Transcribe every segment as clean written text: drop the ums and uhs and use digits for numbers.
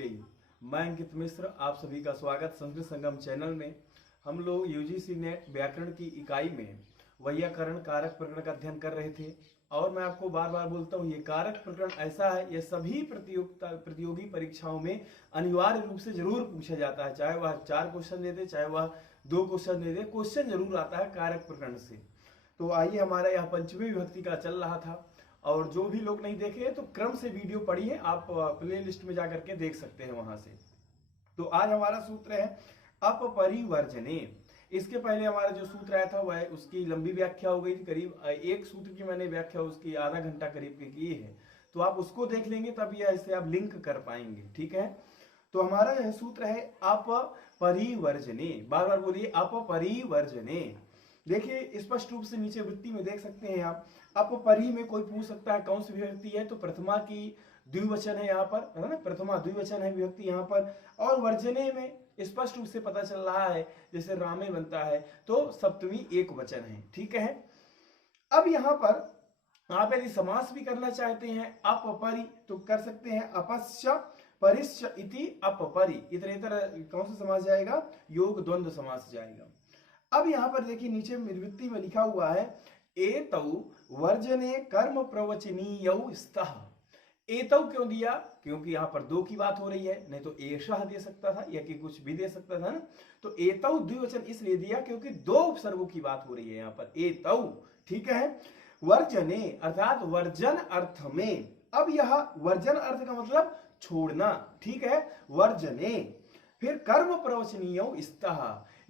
वाजपेयी। मैं अंकित मिश्र, आप सभी का स्वागत संस्कृत संगम चैनल में। हम लोग यूजीसी नेट व्याकरण की इकाई में वैयाकरण कारक प्रकरण का अध्ययन कर रहे थे और मैं आपको बार बार बोलता हूँ, ये कारक प्रकरण ऐसा है, ये सभी प्रतियोगी परीक्षाओं में अनिवार्य रूप से जरूर पूछा जाता है। चाहे वह 4 क्वेश्चन दे दे, चाहे वह 2 क्वेश्चन दे दे, क्वेश्चन जरूर आता है कारक प्रकरण से। तो आइए, हमारा यह पंचमी विभक्ति का चल रहा था और जो भी लोग नहीं देखे तो क्रम से वीडियो पढ़िए, आप प्ले लिस्ट में जाकर के देख सकते हैं वहां से। तो आज हमारा सूत्र है अपरिवर्जने। इसके पहले हमारा जो सूत्र आया था वह उसकी लंबी व्याख्या हो गई थी, करीब एक सूत्र की मैंने व्याख्या उसकी आधा घंटा करीब की है। तो आप उसको देख लेंगे तब यह इससे आप लिंक कर पाएंगे, ठीक है। तो हमारा यह सूत्र है अपरिवर्जने। बार बार बोलिए अपरिवर्जने। देखिए स्पष्ट रूप से नीचे वृत्ति में देख सकते हैं आप। अपपरि में कोई पूछ सकता है कौन सी विभक्ति है, तो प्रथमा की द्विवचन है यहाँ पर, है ना, प्रथमा द्विवचन है विभक्ति यहाँ पर। और वर्जने में स्पष्ट रूप से पता चल रहा है, जैसे रामे बनता है तो सप्तमी एक वचन है, ठीक है। अब यहाँ पर आप यदि समास भी करना चाहते हैं अपपरि तो कर सकते हैं, अपश्य परिश्य इति अपपरि। इतरेतर कौन सा समास जाएगा, योग द्वंद्व समास जाएगा। अब यहाँ पर देखिए नीचे वृत्ति में लिखा हुआ है एतौ वर्जने कर्म प्रवचनीयौ स्तः। एतौ क्यों दिया, क्योंकि यहाँ पर 2 की बात हो रही है, नहीं तो एषः दे सकता था या कि कुछ भी दे सकता था ना। तो एतौ द्विवचन इसलिए दिया क्योंकि 2 उपसर्गों की बात हो रही है यहाँ पर, एतौ, ठीक है। वर्जने अर्थात वर्जन अर्थ में। अब यह वर्जन अर्थ का मतलब छोड़ना, ठीक है, वर्जने। फिर कर्म प्रवचनीय स्तः,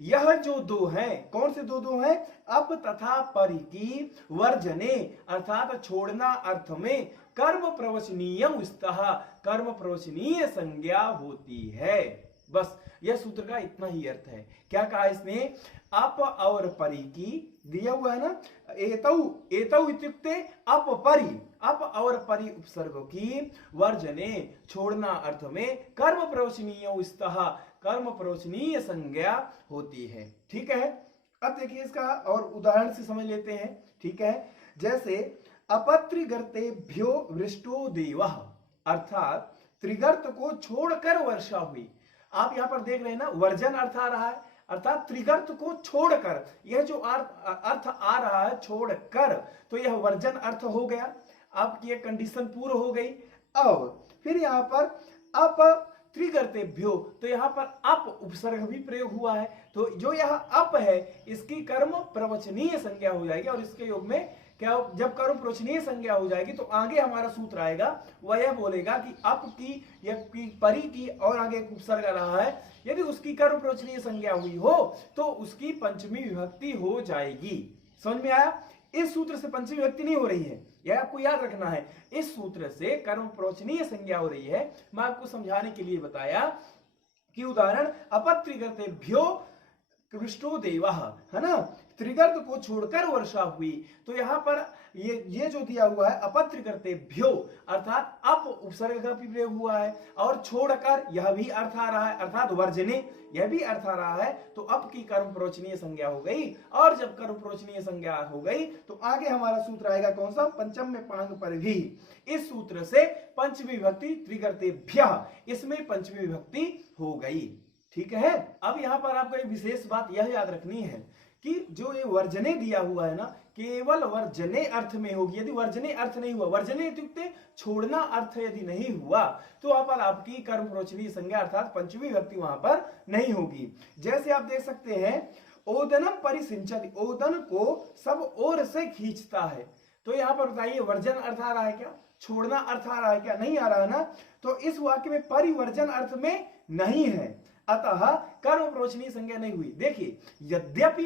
यह जो 2 हैं, कौन से 2 हैं, अप तथा परि की वर्जने अर्थात छोड़ना अर्थ में कर्म प्रवचनीय स्तः, कर्म प्रवचनीय संज्ञा होती है। बस यह सूत्र का इतना ही अर्थ है। क्या कहा इसने, अप और परि की दिया हुआ है ना, एतौ एतौ इत्युक्ते अपपरि, अप और परि उपसर्गों की वर्जने छोड़ना अर्थ में कर्म प्रवचनीय स्तः, कर्म प्रवचनीय संज्ञा होती है, ठीक है। अब देखिए इसका और उदाहरण से समझ लेते हैं, ठीक है। जैसे अपत्रिगर्तेभ्यो वृष्टो देवः, अर्थात त्रिगर्त को छोड़कर वर्षा हुई। आप यहां पर देख रहे हैं ना, वर्जन अर्थ आ रहा है, अर्थात त्रिगर्त को छोड़कर। यह जो अर्थ आ रहा है छोड़कर, तो यह वर्जन अर्थ हो गया, आपकी एक कंडीशन पूर्ण हो गई। और फिर यहां पर अप त्रिगर्तेभ्यो, तो यहां पर अप उपसर्ग भी प्रयोग हुआ है, तो जो यह अप है इसकी कर्म प्रवचनीय संज्ञा हो जाएगी। और इसके योग में क्या, जब कर्म प्रवचनीय संज्ञा हो जाएगी तो आगे हमारा सूत्र आएगा, वह यह बोलेगा कि अप की या परि की और आगे एक उपसर्ग आ रहा है, यदि उसकी कर्म प्रवचनीय संज्ञा हुई हो तो उसकी पंचमी विभक्ति हो जाएगी। समझ में आया। इस सूत्र से पंचमी विभक्ति नहीं हो रही है, यह आपको याद रखना है। इस सूत्र से कर्म प्रवचनीय संज्ञा हो रही है। मैं आपको समझाने के लिए बताया कि उदाहरण अपत्रिगर्तेभ्यो वृष्टो देवः, है ना, त्रिगर्त को छोड़कर वर्षा हुई। तो यहाँ पर ये जो दिया हुआ है अपत्रिगर्तेभ्यो अर्थात अप उपसर्ग का भी प्रयोग हुआ है, और छोड़कर यह भी अर्थ आ रहा है, अर्थात वर्जने यह भी अर्थ आ रहा है। तो अप की कर्म प्रवचनीय संज्ञा हो गई, और जब कर्म प्रवचनीय संज्ञा हो गई तो आगे हमारा सूत्र आएगा कौन सा, पंचम में पांग पर भी। इस सूत्र से पंचमी विभक्ति त्रिगर्तेभ्यः, इसमें पंचमी विभक्ति हो गई, ठीक है। अब यहाँ पर आपको एक विशेष बात यह याद रखनी है कि जो ये वर्जने दिया हुआ है ना, केवल वर्जने अर्थ में होगी। यदि वर्जने अर्थ नहीं हुआ, वर्जने इत्युक्ते छोड़ना अर्थ यदि नहीं हुआ, तो वहां पर आपकी कर्म प्रवचनीय संज्ञा अर्थात पंचमी विभक्ति वहां पर नहीं होगी। जैसे आप देख सकते हैं ओदनम परिसिंचति, ओदन को सब ओर से खींचता है। तो यहाँ पर बताइए वर्जन अर्थ आ रहा है क्या, छोड़ना अर्थ आ रहा है क्या, नहीं आ रहा है ना। तो इस वाक्य में परिवर्जन अर्थ में नहीं है, अतः कर्म प्रवचनीय संज्ञा नहीं हुई। देखिए यद्यपि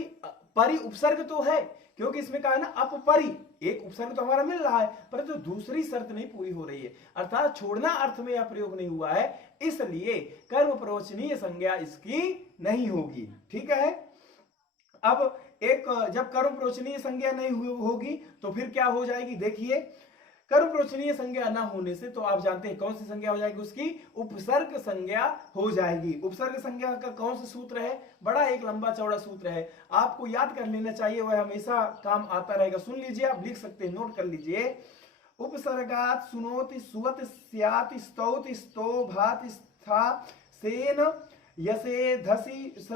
परि उपसर्ग तो है, क्योंकि इसमें कहा है ना अपपरि, एक उपसर्ग तो हमारा मिल रहा है, परंतु दूसरी शर्त नहीं पूरी हो रही है, अर्थात छोड़ना अर्थ में यह प्रयोग नहीं हुआ है, इसलिए कर्म प्रवचनीय संज्ञा इसकी नहीं होगी, ठीक है। अब एक जब कर्म प्रवचनीय संज्ञा नहीं होगी तो फिर क्या हो जाएगी, देखिए कर्म प्रवचनीय संज्ञा न होने से तो आप जानते हैं कौन सी संज्ञा हो जाएगी, उसकी उपसर्ग संज्ञा हो जाएगी। उपसर्ग संज्ञा का कौन सा सूत्र है, बड़ा एक लंबा चौड़ा सूत्र है, आपको याद कर लेना चाहिए, वह हमेशा काम आता रहेगा। सुन लीजिए, आप लिख सकते हैं, नोट कर लीजिए। उपसर्गात सुनोति सुवत स्याति स्तौति स्तो भाति स्था सेन यसे धसी स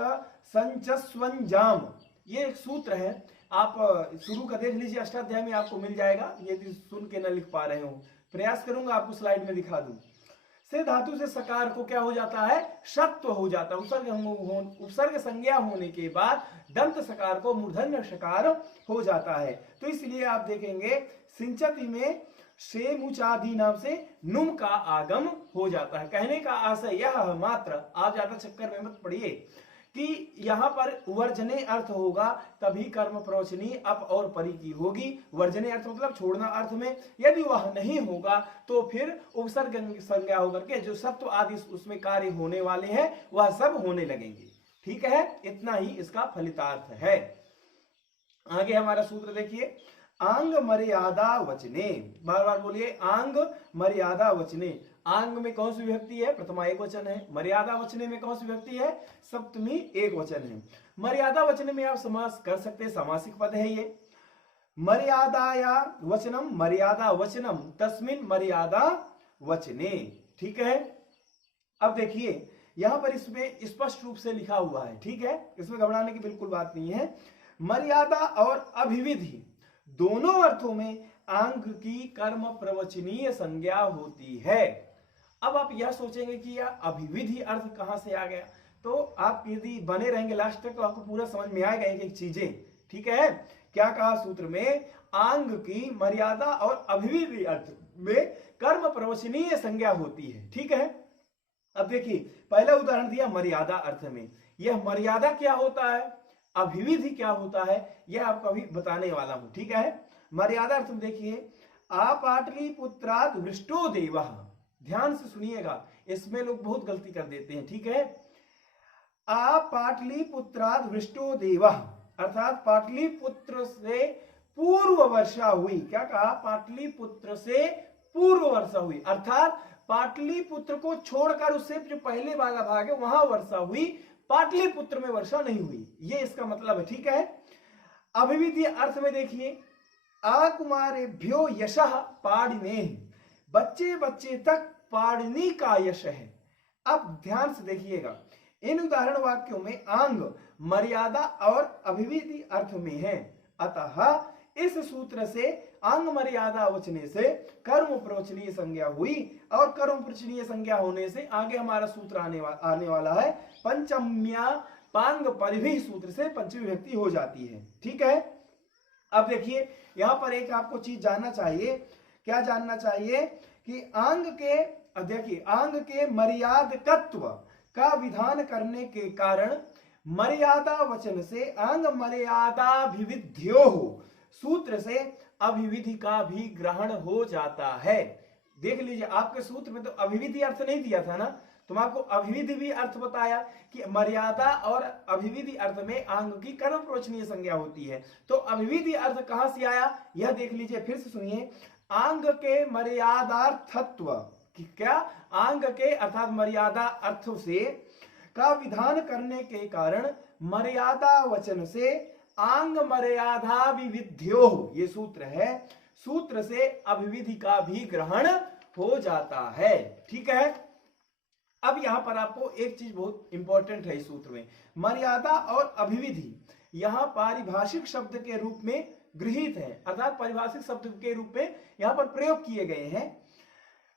संचस्वंजाम। ये एक सूत्र है, आप शुरू का देख लीजिए, अष्टाध्याय में आपको मिल जाएगा, यदि सुन के न लिख पा रहे हो। प्रयास करूंगा आपको स्लाइड में दिखा दूं। से धातु से सकार को क्या हो जाता है, शत्व हो जाता है। उपसर्ग संज्ञा होने के बाद दंत सकार को मूर्धन्य सकार हो जाता है। तो इसलिए आप देखेंगे सिंचती में से मुचादी नाम से नुम का आगम हो जाता है। कहने का आशय यह मात्र, आप ज्यादा चक्कर में मत पड़िए, कि यहाँ पर वर्जने अर्थ होगा तभी कर्म प्रवचनी अप और परी की होगी। वर्जने अर्थ मतलब छोड़ना अर्थ में, यदि वह नहीं होगा तो फिर उपसर्ग संज्ञा होकर के जो सत्व आदि उसमें कार्य होने वाले हैं वह सब होने लगेंगे। ठीक है, इतना ही इसका फलितार्थ है। आगे हमारा सूत्र देखिए, आंग मर्यादा वचने, बार बार बोलिए, आंग मर्यादा वचने। आंग में कौन सी विभक्ति है, प्रथमा एक वचन है। मर्यादा वचने में कौन सी विभक्ति है, सप्तमी एक वचन है। मर्यादा वचने में आप समास कर सकते हैं, सामासिक पद है ये। मर्यादाया वचनम मर्यादा वचनम तस्मिन मर्यादा वचने। ठीक है, अब देखिए यहां पर इसमें स्पष्ट रूप से लिखा हुआ है, ठीक है, इसमें घबराने की बिल्कुल बात नहीं है। मर्यादा और अभिविधि दोनों अर्थों में आंग की कर्म प्रवचनीय संज्ञा होती है। अब आप यह सोचेंगे कि यह अभिविधि अर्थ कहां से आ गया, तो आप यदि बने रहेंगे लास्ट तक तो आपको पूरा समझ में आएगा एक एक चीजें। ठीक है, क्या कहा सूत्र में, आंग की मर्यादा और अभिविधि अर्थ में कर्म प्रवचनीय संज्ञा होती है। ठीक है, अब देखिए पहला उदाहरण दिया मर्यादा अर्थ में, यह मर्यादा क्या होता है, अभिविधि क्या होता है, यह आपको अभी बताने वाला हूं। ठीक है, मर्यादा अर्थ में देखिए, पाटलिपुत्राद वृष्टो देवः। ध्यान से सुनिएगा, इसमें लोग बहुत गलती कर देते हैं। ठीक है, पाटलिपुत्राद वृष्टो देवः अर्थात पाटलिपुत्र से पूर्व वर्षा हुई। क्या कहा, पाटलिपुत्र से पूर्व वर्षा हुई, अर्थात पाटलिपुत्र को छोड़कर उससे जो पहले वाला भाग है वहां वर्षा हुई, पाटलिपुत्र में वर्षा नहीं हुई, ये इसका मतलब है। ठीक है, अभिविधि अर्थ में देखिए, अकुमारेभ्यो यशः पाणिने, बच्चे बच्चे तक पाणिनि का यश है। अब ध्यान से देखिएगा, इन उदाहरण वाक्यों में आंग मर्यादा और अभिविधि अर्थ में है, अतः इस सूत्र से आंग मर्यादा वचने से कर्म प्रवचनीय संज्ञा हुई, और कर्म प्रवचनीय संज्ञा होने से आगे हमारा सूत्र आने वाला है पंचम्या पांग परिधि सूत्र से पंचमी विभक्ति हो जाती है। ठीक है, अब देखिए यहां पर एक आपको चीज जानना चाहिए, क्या जानना चाहिए कि आंग के, देखिए आंग के मर्यादकत्व का विधान करने के कारण मर्यादा वचन से आंग मर्यादाभिविध्यो सूत्र से अभिविधि का भी ग्रहण हो जाता है। देख लीजिए, आपके सूत्र में तो अभिविधि अर्थ नहीं दिया था ना, तो मैं आपको अभिविधि भी अर्थ बताया कि मर्यादा और अभिविधि अर्थ में आंग की कर्म प्रवचनीय संज्ञा होती है। तो अभिविधि अर्थ कहां से आया, यह देख लीजिए, फिर से सुनिए, आंग के मर्यादार्थत्व, क्या, आंग के अर्थात मर्यादा अर्थ से का विधान करने के कारण मर्यादा वचन से आंग मर्यादा विविध्यो, ये सूत्र है, सूत्र से अभिविधि का भी ग्रहण हो जाता है। ठीक है, अब यहां पर आपको एक चीज बहुत इंपॉर्टेंट है इस सूत्र में, मर्यादा और अभिविधि यहां पारिभाषिक शब्द के रूप में गृहीत है, अर्थात पारिभाषिक शब्द के रूप में यहां पर प्रयोग किए गए हैं।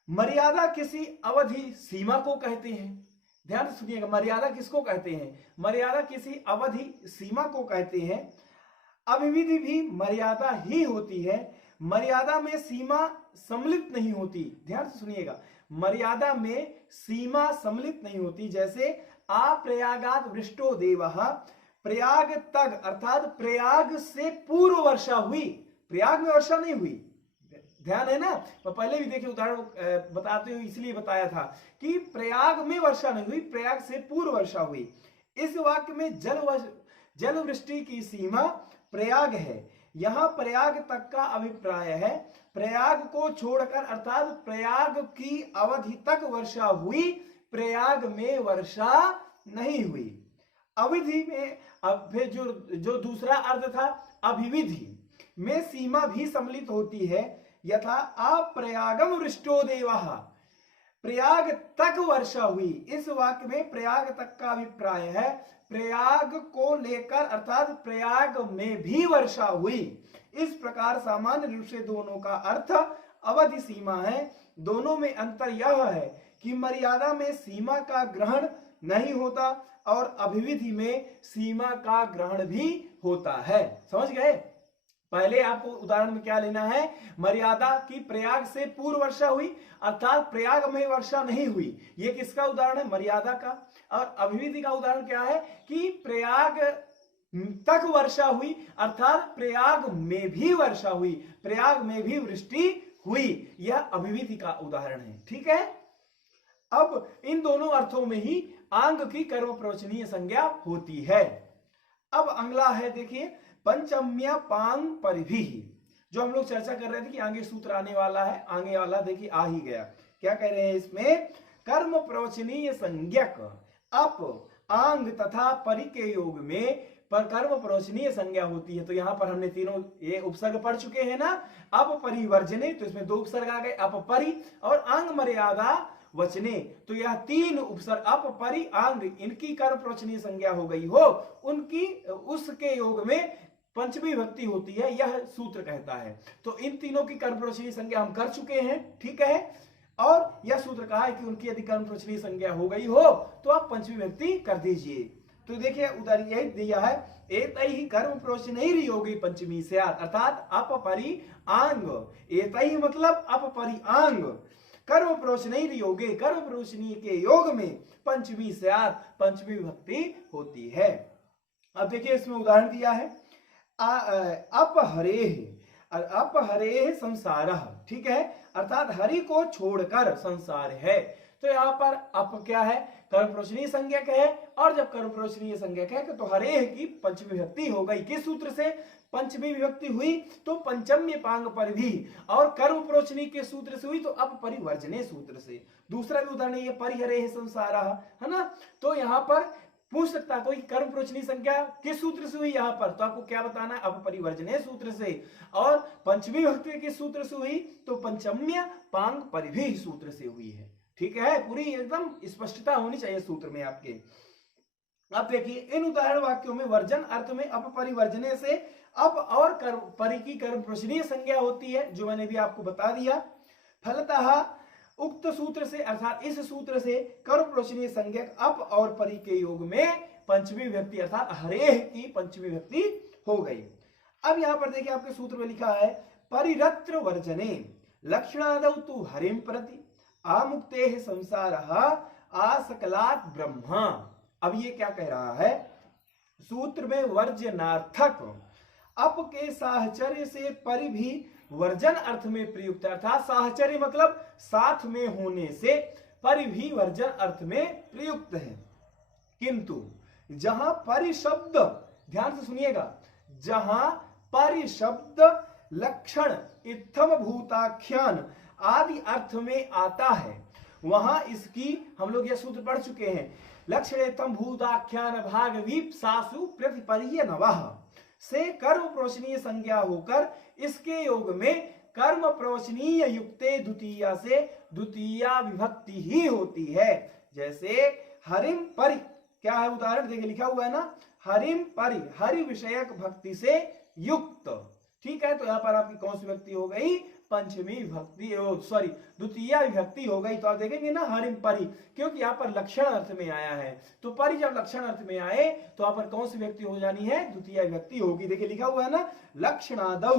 मर्यादा किसी अवधि सीमा को कहते हैं, ध्यान से सुनिएगा, मर्यादा किसको कहते हैं, मर्यादा किसी अवधि सीमा को कहते हैं। अभिविधि भी मर्यादा ही होती है, मर्यादा में सीमा सम्मिलित नहीं होती। ध्यान से सुनिएगा, मर्यादा में सीमा सम्मिलित नहीं होती। जैसे अप्रयागाद वृष्टो देवः, प्रयाग तक अर्थात प्रयाग से पूर्व वर्षा हुई, प्रयाग में वर्षा नहीं हुई। ध्यान है ना, मैं पहले भी देखिए उदाहरण बताते हुए इसलिए बताया था कि प्रयाग में वर्षा नहीं हुई, प्रयाग से पूर्व वर्षा हुई। इस वाक्य में जल वृष्टि की सीमा प्रयाग है, यहां प्रयाग तक का अभिप्राय है, प्रयाग को छोड़कर अर्थात प्रयाग की अवधि तक वर्षा हुई, प्रयाग में वर्षा नहीं हुई। अविधि में अब फिर जो दूसरा अर्थ था अभिविधि में सीमा भी सम्मिलित होती है, यथा अप्रयागम वृष्टो देवः, प्रयाग तक वर्षा हुई। इस वाक्य में प्रयाग तक का अभिप्राय है प्रयाग को लेकर, अर्थात प्रयाग में भी वर्षा हुई। इस प्रकार सामान्य रूप से दोनों का अर्थ अवधि सीमा है। दोनों में अंतर यह है कि मर्यादा में सीमा का ग्रहण नहीं होता और अभिविधि में सीमा का ग्रहण भी होता है। समझ गए? पहले आपको उदाहरण में क्या लेना है, मर्यादा की प्रयाग से पूर्व वर्षा हुई, अर्थात प्रयाग में वर्षा नहीं हुई। ये किसका उदाहरण है? मर्यादा का। और अभिविधि का उदाहरण क्या है कि प्रयाग तक वर्षा हुई, अर्थात प्रयाग में भी वर्षा हुई, प्रयाग में भी वृष्टि हुई। यह अभिविधि का उदाहरण है। ठीक है। अब इन दोनों अर्थों में ही आंग की कर्म प्रवचनीय संज्ञा होती है। अब अगला है, देखिए, पंचम्या पांग परिभी, जो हम लोग चर्चा कर रहे थे कि आगे सूत्र आने वाला है। आगे वाला देखिए आ ही गया। क्या कह रहे हैं इसमें? कर्म प्रवचनीय संज्ञक अप, आंग तथा परि के योग में पर कर्म प्रवचनीय संज्ञा होती है। तो यहाँ पर हमने तीनों ये उपसर्ग पढ़ चुके हैं ना। अप परिवर्जने, तो इसमें दो उपसर्ग आ गए, अप परि और आंग मर्यादा वचने। तो यह तीन उपसर्ग अप परि आंग, इनकी कर्म प्रवचनीय संज्ञा हो गई हो, उनकी उसके योग में पंचमी विभक्ति होती है, यह सूत्र कहता है। तो इन तीनों की कर्म प्रवचनीय संज्ञा हम कर चुके हैं। ठीक है। और यह सूत्र कहा है कि उनकी यदि कर्म प्रवचनीय संज्ञा हो गई हो तो आप पंचमी विभक्ति कर दीजिए। तो देखिए उदाहरण यही दिया है, एतैहि कर्म प्रवचनैहि योगी पंचमी स्यात्, अर्थात अप परि आंग। एतैहि मतलब अप परि आंग, कर्म प्रवचनैहि योगे, कर्म प्रवचनीय के योग में पंचमी स्यात्, पंचमी विभक्ति होती है। अब देखिए इसमें उदाहरण दिया है, अपहरेह संसारः। ठीक है, अर्थात हरि को छोड़कर संसार है। तो यहाँ पर अप क्या है? कर्म प्रवचनीय संज्ञक है। और जब कर्म प्रवचनीय संज्ञक है तो हरेह की पंचमी विभक्ति हो गई। किस सूत्र से पंचमी विभक्ति हुई? तो पंचम्य पांग पर भी। और कर्म प्रवचनीय के सूत्र से हुई तो अप परिवर्जने सूत्र से। दूसरा भी उदाहरण ये परिहरेह संसारः, है ना। तो यहाँ पर पूछ सकता कोई कर्म प्रवचनीय संज्ञा किस सूत्र से हुई यहाँ पर? तो आपको क्या बताना है? अप परिवर्जने सूत्र से। और पंचमी विभक्ति किस सूत्र से हुई? तो पंचम्य पांग परिभी सूत्र से हुई है। ठीक है, पूरी एकदम स्पष्टता होनी चाहिए सूत्र में आपके। अब देखिए इन उदाहरण वाक्यों में वर्जन अर्थ में अप परिवर्जने से अप और कर्म परि की कर्म प्रवचनीय संज्ञा होती है, जो मैंने भी आपको बता दिया। फलतः उक्त सूत्र से, अर्थात इस सूत्र से कर्म प्रवचनीय संज्ञक अप और परि के योग में पंचमी विभक्ति अर्थात हरेह की पंचमी विभक्ति हो गई। अब यहाँ पर देखिए आपके सूत्र में लिखा है, परिरत्र वर्जने लक्षणादौ तु हरिम प्रति आमुक्तेः संसारः आसकलात् ब्रह्मा। अब ये क्या कह रहा है? सूत्र में वर्जनार्थक अप के साहचर्य से परि भी वर्जन अर्थ में प्रयुक्त, अर्थात साहचर्य मतलब साथ में होने से, परि भी वर्जन अर्थ में प्रयुक्त है। किंतु जहां परि शब्द, ध्यान से सुनिएगा, जहां परि शब्द लक्षण, इत्थम भूताख्यान आदि अर्थ में आता है, वहां इसकी हम लोग यह सूत्र पढ़ चुके हैं, लक्षणेतम भूताख्यान भाग वीप्सासु प्रतिपरीय नवः से कर्म प्रवचनीय संज्ञा होकर इसके योग में कर्म प्रवचनीय युक्ते द्वितीया से द्वितीया विभक्ति ही होती है। जैसे हरिम परि, क्या है उदाहरण? देखिए लिखा हुआ है ना, हरिम परि, हरि विषयक भक्ति से युक्त। ठीक है, तो यहाँ पर आपकी कौन सी विभक्ति हो गई? पंचमी विभक्ति, सॉरी द्वितीय विभक्ति हो गई। तो आप देखेंगे ना हरिम परि, क्योंकि यहाँ पर लक्षण अर्थ में आया है। तो परि जब लक्षण अर्थ में आए तो यहाँ पर कौन सी विभक्ति हो जानी है? द्वितीय विभक्ति होगी। देखिए लिखा हुआ है ना, लक्षणादौ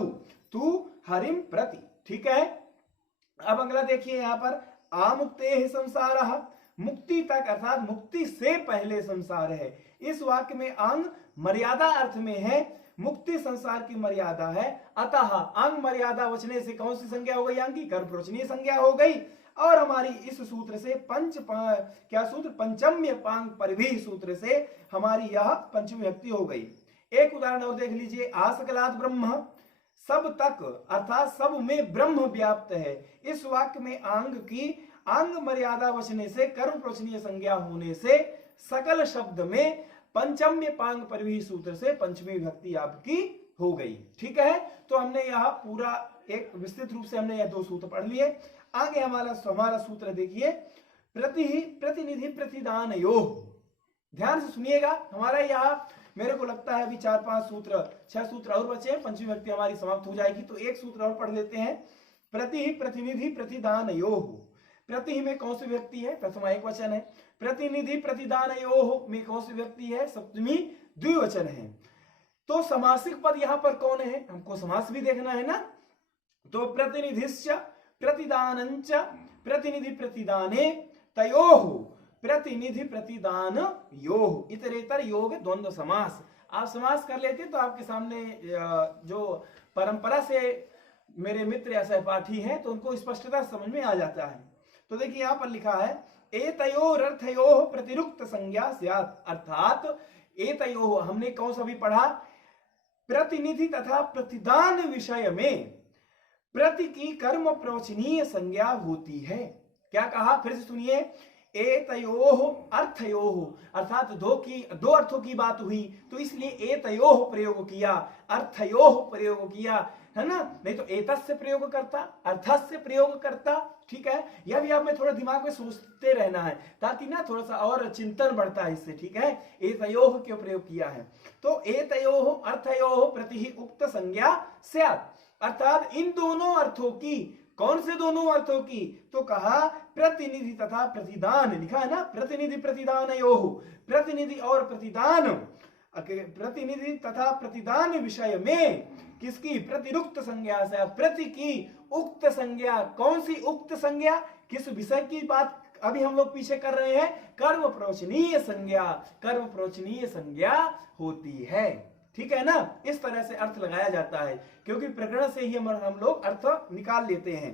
तु हरिम प्रति। ठीक है। अब अगला देखिए यहाँ पर, आमुक्तेः संसारः, मुक्ति तक अर्थात मुक्ति से पहले संसार है। इस वाक्य में आंग मर्यादा अर्थ में है, मुक्ति संसार की मर्यादा है। अतः अंग मर्यादा वचने से कौन सी संज्ञा हो गई? अंग की कर्म प्रवचनीय संज्ञा हो गई। और हमारी इस सूत्र से क्या सूत्र? पंचम्य पांग परिभी सूत्र से हमारी यह पंचमी विभक्ति हो गई। एक उदाहरण और देख लीजिए, आसकलात् ब्रह्म, सब तक अर्थात सब में ब्रह्म व्याप्त है। इस वाक्य में आंग की अंग मर्यादा वचने से कर्म प्रवचनीय संज्ञा होने से सकल शब्द में पंचम्य पांग परिभी सूत्र से पंचमी विभक्ति आपकी हो गई। ठीक है, तो हमने यहाँ पूरा एक विस्तृत रूप से हमने यह 2 सूत्र पढ़ लिए। आगे हमारा सूत्र देखिए, प्रतिनिधि प्रतिदानयोः। ध्यान से सुनिएगा, हमारा यहाँ मेरे को लगता है अभी 4-5 सूत्र 6 सूत्र और बचे हैं, पंचमी व्यक्ति हमारी समाप्त हो जाएगी, तो एक सूत्र और पढ़ लेते हैं। प्रतिनिधि प्रतिदानयोः। प्रति में कौन सी व्यक्ति है? प्रथमा एक वचन है। प्रतिनिधि प्रतिदानयोः में कौन सी व्यक्ति है? सप्तमी द्विवचन है। तो समासिक पद यहाँ पर कौन है? हमको समास भी देखना है ना। तो प्रतिनिधिश्च प्रतिदानंच प्रतिनिधि प्रतिदाने तयोः प्रतिनिधि प्रतिदान योः इतरेतर योग द्वंद्व समास। आप समास कर लेते तो आपके सामने जो परंपरा से मेरे मित्र या सहपाठी हैं तो उनको स्पष्टता समझ में आ जाता है। तो देखिए यहाँ पर लिखा है एतयोरर्थयोः प्रतिरुक्त संज्ञा स्यात्, अर्थात एतयोः हमने कौन सा भी पढ़ा? प्रतिनिधि तथा प्रतिदान विषय में प्रति की कर्म प्रवचनीय संज्ञा होती है। क्या कहा? फिर से सुनिए, एतयोः अर्थयोः, अर्थात दो अर्थों की बात हुई तो इसलिए एतयोः प्रयोग किया, अर्थयोः प्रयोग किया, है ना। नहीं तो एतस्य प्रयोग करता, अर्थस्य प्रयोग करता। ठीक है, यह भी आप में थोड़ा दिमाग में सोचते रहना है ताकि ना थोड़ा सा और चिंतन बढ़ता है इससे। ठीक है, एतयोः क्यों प्रयोग किया है? तो एतयोः अर्थयोः प्रति उक्त संज्ञा स्यात्, अर्थात इन दोनों अर्थों की, कौन से दोनों अर्थों की? तो कहा प्रतिनिधि तथा प्रतिदान, लिखा है ना, प्रतिनिधि प्रतिदानयोः, प्रतिनिधि और प्रतिदान, प्रतिनिधि तथा प्रतिदान विषय में किसकी? प्रतिरुक्त संज्ञा से, प्रति की उक्त संज्ञा। कौन सी उक्त संज्ञा? किस विषय की बात अभी हम लोग पीछे कर रहे हैं? कर्म प्रवचनीय संज्ञा, कर्म प्रवचनीय संज्ञा होती है। ठीक है ना, इस तरह से अर्थ लगाया जाता है क्योंकि प्रकरण से ही हम लोग अर्थ निकाल लेते हैं।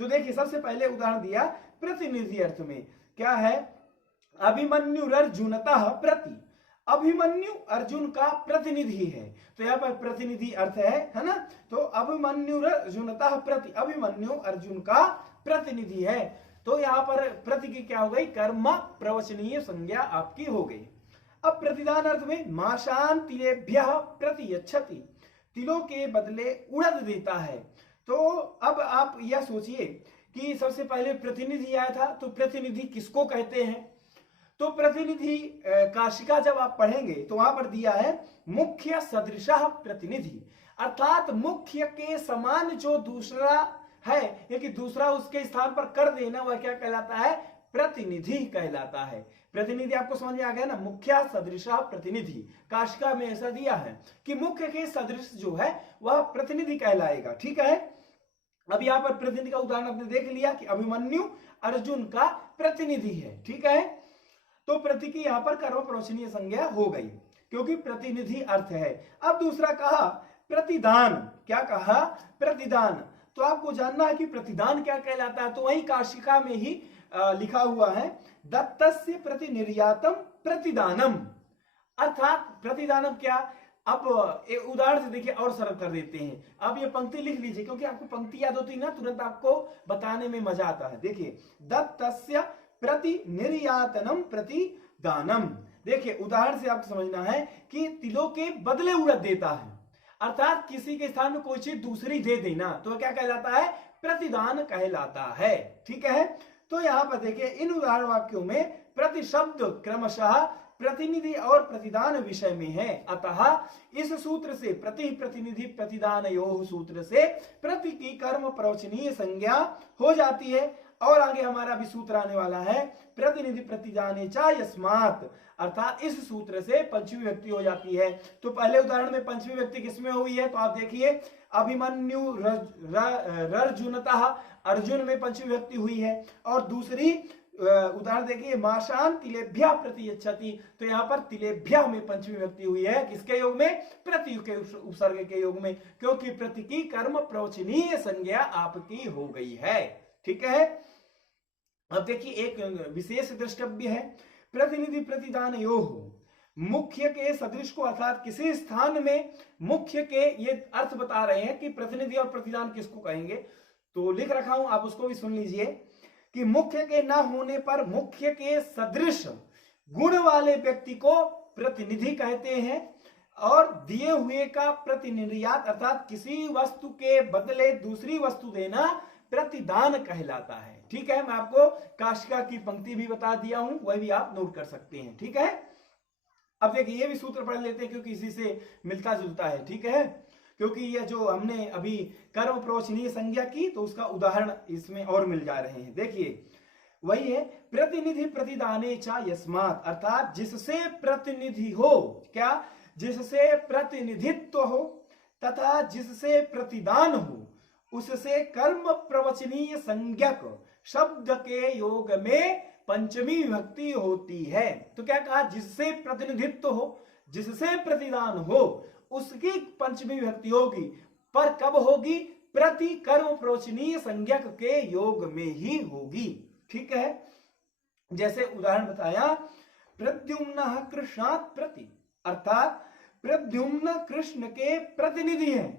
तो देखिए, सबसे पहले उदाहरण दिया प्रतिनिधि अर्थ में, क्या है? अभिमन्युरर्जुनतः प्रति, अभिमन्यु अर्जुन का प्रतिनिधि है, तो यहाँ पर प्रतिनिधि अर्थ है ना। तो अभिमन्युरर्जुनतः प्रति, अभिमन्यु अर्जुन का प्रतिनिधि है, तो यहाँ पर प्रति की क्या हो गई? कर्म प्रवचनीय संज्ञा आपकी हो गई। अब प्रतिदान अर्थ में माशान तिलेभ्यः प्रतियच्छति, तिलों के बदले उड़द देता है। तो अब आप यह सोचिए कि सबसे पहले प्रतिनिधि आया था, तो प्रतिनिधि किसको कहते हैं? तो प्रतिनिधि काशिका जब आप पढ़ेंगे तो वहां पर दिया है मुख्य सदृशः प्रतिनिधि, अर्थात मुख्य के समान जो दूसरा है या कि दूसरा उसके स्थान पर कर देना, वह क्या कहलाता है? प्रतिनिधि कहलाता है। प्रतिनिधि आपको समझ में आ गया ना, मुख्य सदृशः प्रतिनिधि। काशिका में ऐसा दिया है कि मुख्य के सदृश जो है वह प्रतिनिधि कहलाएगा। ठीक है, अब यहाँ पर प्रतिनिधि का उदाहरण आपने देख लिया कि अभिमन्यु अर्जुन का प्रतिनिधि है। ठीक है, तो प्रति की यहाँ पर कर्म प्रवचनीय संज्ञा हो गई क्योंकि प्रतिनिधि अर्थ है। अब दूसरा कहा प्रतिदान, क्या कहा? प्रतिदान। तो आपको जानना है कि प्रतिदान क्या कहलाता है, तो वही काशिका में ही लिखा हुआ है, दत्तस्य प्रतिनिर्यातम प्रतिदानम, अर्थात प्रतिदानम क्या? अब एक उदाहरण से देखिए और सरल कर देते हैं। अब ये पंक्ति लिख लीजिए क्योंकि आपको पंक्ति याद होती है ना, तुरंत आपको बताने में मजा आता है। देखिए, दत्तस्य प्रतिनिर्यातनम प्रतिदानम। देखिए, उदाहरण से आपको समझना है कि तिलों के बदले उड़द देता है, अर्थात किसी के स्थान में कोई चीज दूसरी दे देना, तो क्या कहलाता है? प्रतिदान कहलाता है। ठीक है, तो यहाँ पर देखिए इन उदाहरण वाक्यों में प्रति शब्द क्रमशः प्रतिनिधि और प्रतिदान विषय में है, अतः इस सूत्र से प्रति प्रतिनिधि प्रतिदानयोः सूत्र से प्रति की कर्म प्रवचनीय संज्ञा हो जाती है। और आगे हमारा भी सूत्र आने वाला है प्रतिनिधि प्रतिदाने च यस्मात्, अर्थात इस सूत्र से पंचमी व्यक्ति हो जाती है। तो पहले उदाहरण में पंचमी व्यक्ति किसमें हुई है? तो आप देखिए अभिमन्यु रर्जुनतः, अर्जुन में पंचमी व्यक्ति हुई है। और दूसरी उदाहरण देखिए माशान तिलेभ्यः प्रतियच्छति, तो यहाँ पर तिलेभ्यः में पंचमी व्यक्ति हुई है, किसके योग में? प्रति के उपसर्ग के योग में, क्योंकि प्रति की कर्म प्रवचनीय संज्ञा आपकी हो गई है। ठीक है, अब देखिए एक विशेष द्रष्टव्य है, प्रतिनिधि प्रतिदानयोः, मुख्य के सदृश को, अर्थात किसी स्थान में मुख्य के, ये अर्थ बता रहे हैं कि प्रतिनिधि और प्रतिदान किसको कहेंगे। तो लिख रखा हूं, आप उसको भी सुन लीजिए कि मुख्य के न होने पर मुख्य के सदृश गुण वाले व्यक्ति को प्रतिनिधि कहते हैं, और दिए हुए का प्रतिनिर्यात अर्थात किसी वस्तु के बदले दूसरी वस्तु देना प्रतिदान कहलाता है। ठीक है, मैं आपको काशिका की पंक्ति भी बता दिया हूं, वह भी आप नोट कर सकते हैं। ठीक है, अब देखिए ये भी सूत्र पढ़ लेते हैं क्योंकि इसी से मिलता जुलता है। ठीक है, क्योंकि ये जो हमने अभी कर्म प्रवचनीय संज्ञा की तो उसका उदाहरण इसमें और मिल जा रहे हैं। देखिए वही है प्रतिनिधि प्रतिदाने चा यस्मात्, अर्थात जिससे प्रतिनिधि हो, क्या, जिससे प्रतिनिधित्व हो तथा जिससे प्रतिदान हो, उससे कर्म प्रवचनीय संज्ञक शब्द के योग में पंचमी विभक्ति होती है। तो क्या कहा, जिससे प्रतिनिधित्व हो, जिससे प्रतिदान हो, उसकी पंचमी विभक्ति होगी, पर कब होगी, प्रति कर्म प्रवचनीय संज्ञक के योग में ही होगी। ठीक है, जैसे उदाहरण बताया प्रद्युम्न कृष्णात् प्रति, अर्थात प्रद्युम्न कृष्ण के प्रतिनिधि हैं।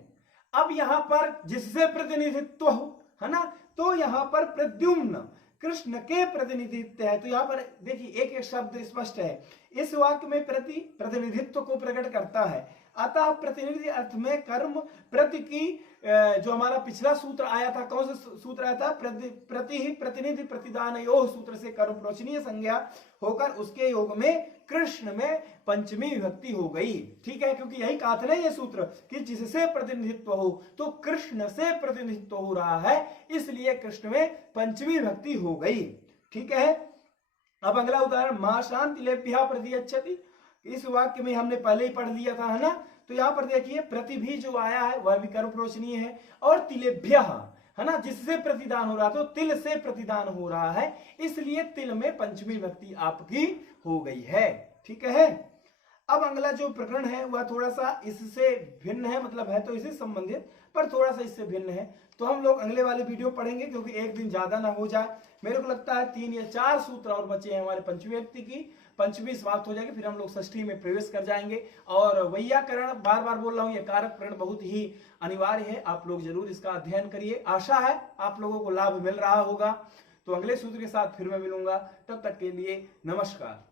अब यहां पर जिससे प्रतिनिधित्व हो, है ना, तो यहां पर प्रद्युम्न कृष्ण के प्रतिनिधित्व है। तो यहां पर देखिए एक एक शब्द स्पष्ट है, इस वाक्य में प्रति प्रतिनिधित्व को प्रकट करता है। अतः प्रतिनिधि अर्थ में कर्म प्रति की जो हमारा पिछला सूत्र आया था, कौन सा सूत्र आया था, प्रति ही प्रतिनिधि प्रतिदान योग सूत्र से कर्म प्रवचनीय संज्ञा होकर उसके योग में कृष्ण में पंचमी विभक्ति हो गई। ठीक है, क्योंकि यही कहा था ना ये सूत्र कि जिससे प्रतिनिधित्व हो, तो कृष्ण से प्रतिनिधित्व हो रहा है, इसलिए कृष्ण में पंचमी विभक्ति हो गई। ठीक है, अब अगला उदाहरण मां शांति लेभ्या प्रतिगच्छति, इस वाक्य में हमने पहले ही पढ़ लिया था, है ना। तो यहाँ पर देखिए प्रति भी जो आया है वह भी कर्म प्रवचनीय है, और तिलेभ्य, है ना, जिससे प्रतिदान हो रहा, तो तिल से प्रतिदान हो रहा है, इसलिए तिल में पंचमी विभक्ति आपकी हो गई है। ठीक है, अब अगला जो प्रकरण है वह थोड़ा सा इससे भिन्न है, मतलब है तो इससे संबंधित पर थोड़ा सा इससे भिन्न है, तो हम लोग अगले वाले वीडियो पढ़ेंगे क्योंकि एक दिन ज्यादा ना हो जाए। मेरे को लगता है 3 या 4 सूत्र और बचे हैं हमारे पंचमी विभक्ति की, पंचमी समाप्त हो जाएगी, फिर हम लोग षष्ठी में प्रवेश कर जाएंगे। और वैयाकरण बार बार बोल रहा हूँ, यह कारक प्रण बहुत ही अनिवार्य है, आप लोग जरूर इसका अध्ययन करिए। आशा है आप लोगों को लाभ मिल रहा होगा। तो अगले सूत्र के साथ फिर मैं मिलूंगा, तब तक के लिए नमस्कार।